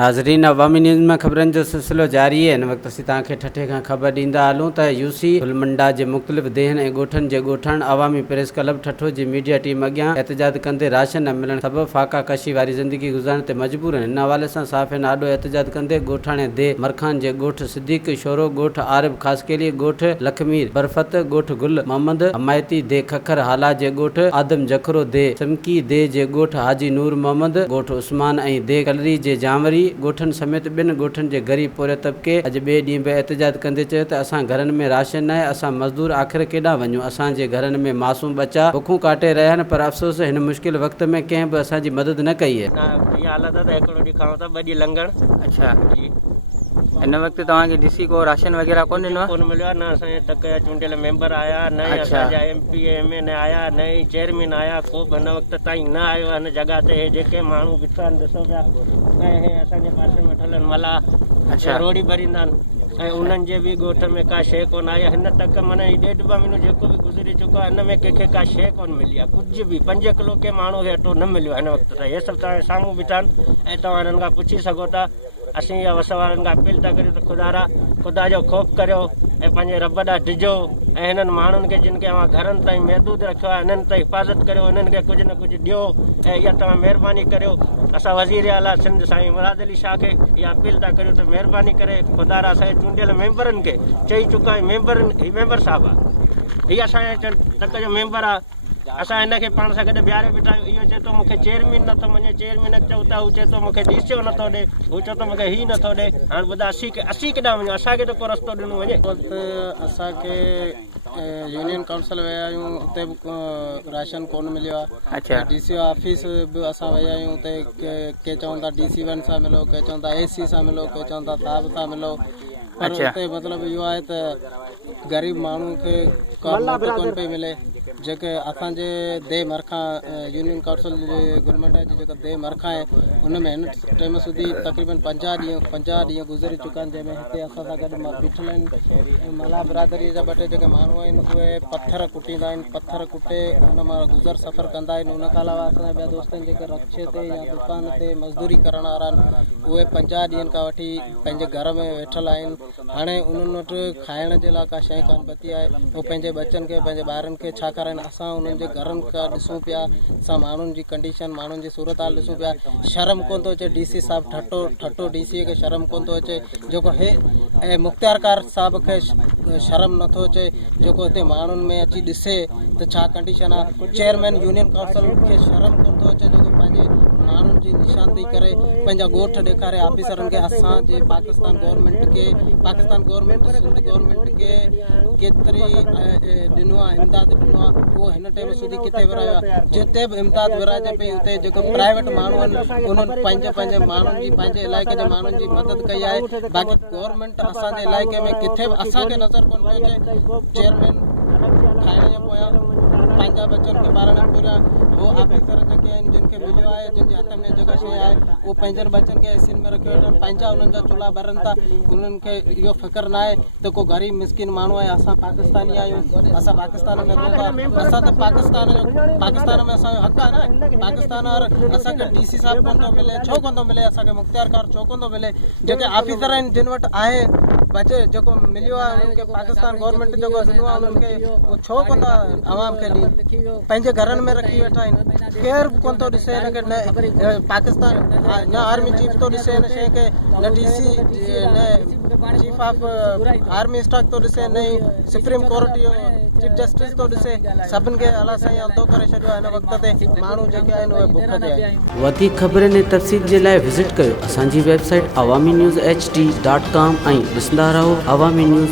नाज़रीन, अवामी न्यूज़ में ख़बरनि जो सिलसिलो जारी है। इन वक्त असीं तव्हांखे ठठे खां ख़बर ॾींदा हलूं त यूसी गुलमंडा जे मुख़्तलिफ़ देहनि ऐं ॻोठनि जे ॻोठाणनि अवामी प्रेस क्लब ठठो जी मीडिया टीम अॻियां एहतजाज कंदे राशन न मिलण सबबि फाका कशी वारी ज़िंदगी गुज़ारण ते मजबूर आहिनि। इन हवाले सां साफ़िन आॾो एहतजाज कंदे ॻोठाणे दे मरखान जे ॻोठ सिद्दीक़ शोरो, ॻोठ आरिफ ख़ासकेली, ॻोठ लखमीर बरफ़त, ॻोठ गुल मोहम्मद हमायती दे खखर हाला जे ॻोठ आदम जखरो दे सिमकी दे जे ॻोठ हाजी नूर मोहम्मद, ॻोठ उस्मान ऐं दे कलरी जे जामरी ॻोठनि समेत ॿिनि ॻोठनि जे ग़रीब पोरे तबिके अॼु ॿिए ॾींहुं बि एहतजाज कंदे चयो त असां घरनि में राशन न आहे, असां मज़दूर आख़िर केॾां वञूं। असांजे घरनि में मासूम बच्चा बुखूं काटे रहिया आहिनि, पर अफ़सोस हिन मुश्किल वक़्त में कंहिं बि असांजी मदद न कई आहे। अच्छा, हिन वक़्तु तव्हांखे ॾिसी को राशन वग़ैरह कोन ॾिनो कोन मिलियो आहे, न असांजे तक चूंडियल मेंबर आया, न अच्छा। असांजा MP MN आया, न ई चेयरमैन आया, को बि हिन वक़्त ताईं न आयो आहे। हिन जॻह ते जेके माण्हू बीठा आहिनि ॾिसो पिया, ऐं हे असांजे पासे में ठलनि मला अच्छा रोड़ी भरींदा आहिनि, ऐं उन्हनि जे बि ॻोठ में का शइ कोन आई आहे। हिन तक माना हीउ 1.5 महीनो जेको बि गुज़री चुको आहे, हिन में कंहिंखे का शइ कोन मिली आहे, कुझु बि 5 किलो के माण्हू खे अटो न मिलियो आहे हिन वक़्त ताईं। हे सभु तव्हांजे साम्हूं बीठा आहिनि ऐं तव्हां हिननि खां पुछी सघो था। असीं इहा वस वारनि खां अपील था करियूं त ख़ुदा जो ख़ौफ़ करियो ऐं पंहिंजे रब ॾांहुं डिॼो, ऐं हिननि माण्हुनि खे जिन खे अव्हां घरनि ताईं महदूद रखियो आहे, हिननि ताईं हिफ़ाज़त करियो, हिननि खे कुझु न कुझु ॾियो, ऐं इहा तव्हां महिरबानी करियो। असां वज़ीर आला सिंध साईं मुराद अली शाह खे इहा अपील था करियूं त महिरबानी करे ख़ुदा असांजे चूंडियल मेंबरनि खे चई चुका आहियूं। मेंबर साहिबु आहे, हीअ असांजे तक जो मेंबर आहे। असां हिनखे पाण सां गॾु बीहारे बीठा आहियूं। इहो चए थो मूंखे चेयरमैन नथो मञे, चेयरमैन चओ था, हू चए थो मूंखे DCO नथो ॾे, हू चए थो मूंखे हीउ नथो ॾे। हाणे ॿुधा असीं केॾां वञूं, असांखे त को रस्तो ॾिनो वञे। असांखे यूनियन काउंसिल विया आहियूं, उते बि राशन कोन मिलियो आहे। अच्छा, DCO ऑफिस बि असां विया आहियूं, उते के चवनि था DC1 सां मिलो, के चवनि था AC सां मिलो, के चवनि था साहब सां मिलो, पर उते मतिलबु इहो आहे त ग़रीब माण्हू खे का मदद कोन पई मिले। जेके असांजे दे मरखां यूनियन काउंसिल जे गुलमंडा जी जेका दे मरखां आहे, उन में हिन टाइम सुधी तक़रीबन 50 ॾींहं गुज़री चुका आहिनि, जंहिंमें हिते असां सां गॾु बीठल आहिनि मला बिरादरीअ जा 2 टे जेके माण्हू आहिनि, उहे पत्थर कुटींदा आहिनि, पत्थर कुटे हुन मां गुज़र सफ़र कंदा आहिनि। उन खां अलावा असांजा ॿिया दोस्त आहिनि जेके रक्शे ते या दुकान ते मज़दूरी करण वारा आहिनि, उहे 50 ॾींहंनि खां वठी पंहिंजे घर में वेठल आहिनि। हाणे उन्हनि वटि खाइण जे लाइ का शइ कान बची आहे, उहे पंहिंजे बच्चनि खे पंहिंजे ॿारनि खे छा कराइनि। असां उन्हनि जे घरनि खां ॾिसूं पिया, असां माण्हुनि जी कंडीशन, माण्हुनि जी सूरत हाल ॾिसूं पिया। शर्म कोन थो अचे DC साहिबु ठठो DC खे शर्म कोन थो अचे, जेको हे ऐं मुख़्तियारकार साहिब खे शर्म नथो अचे, जेको हिते माण्हुनि में अची ॾिसे त छा कंडीशन आहे। चेयरमैन यूनियन काउंसिल खे शर्म कोन थो अचे, जेको पंहिंजे माण्हुनि जी निशानदेही करे पंहिंजा ॻोठ ॾेखारे ऑफिसरनि खे। असांजे पाकिस्तान गवर्नमेंट सिंध गवर्नमेंट खे केतिरी ॾिनो आहे, इमदाद ॾिनो आहे, उहो हिन टाइम सुधी किथे विरायो आहे। जिते बि इमदाद विराइजे पई, उते जेको प्राइवेट माण्हू आहिनि उन्हनि पंहिंजे माण्हुनि जी, पंहिंजे इलाइक़े जे माण्हुनि जी मदद कई आहे। बाक़ी गवर्नमेंट असांजे इलाइक़े में किथे बि असांखे नज़र कोन पियो अचे। चेयरमैन खाइण जे पोयां पंहिंजा बच्चनि खे ॿारनि पूरा, उहो ऑफिसर जेके आहिनि जिन खे मिलियो आहे, जिन जे हथ में जेका शइ आहे, उहो पंहिंजनि बच्चनि खे एसिन में रखियो वठनि, पंहिंजा उन्हनि जा चुल्हा ॿरनि था। उन्हनि खे इहो फ़िक्र न आहे त को ग़रीब मिसकिन माण्हू आहे। असां पाकिस्तानी आहियूं, असां पाकिस्तान में रहूं था, असां त पाकिस्तान में असांजो हक़ आहे न। पाकिस्तान और असांखे DC साहिबु कोन थो मिले, छो कोन थो मिले, असांखे मुख़्तियारकार छो कोन थो मिले। जेके ऑफिसर आहिनि जिन वटि आहे बचे, जेको मिलियो आहे उन्हनि खे पाकिस्तान गवर्नमेंट जेको ॾिनो आहे, उन्हनि खे उहो छो कोन था आवाम खे ॾियनि। पंहिंजे घरनि में रखी वेठा आहिनि, केरु बि कोन थो ॾिसे हिनखे। न पाकिस्तान न आर्मी चीफ थो ॾिसे हिन शइ खे, न DC न चीफ ऑफ आर्मी स्टाफ थो ॾिसे, न ई सुप्रीम कोर्ट जो चीफ जस्टिस थो ॾिसे। सभिनि खे अलाह साईं अंधो करे छॾियो आहे। हिन वक़्त ते माण्हू जेके आहिनि उहे बुख ते आहिनि। वधीक ख़बरनि ऐं तफ़सील जे लाइ विज़िट कयो असांजी वेबसाइट awamiNewsHD.com ऐं ॾिसंदा रहो अवामी न्यूज़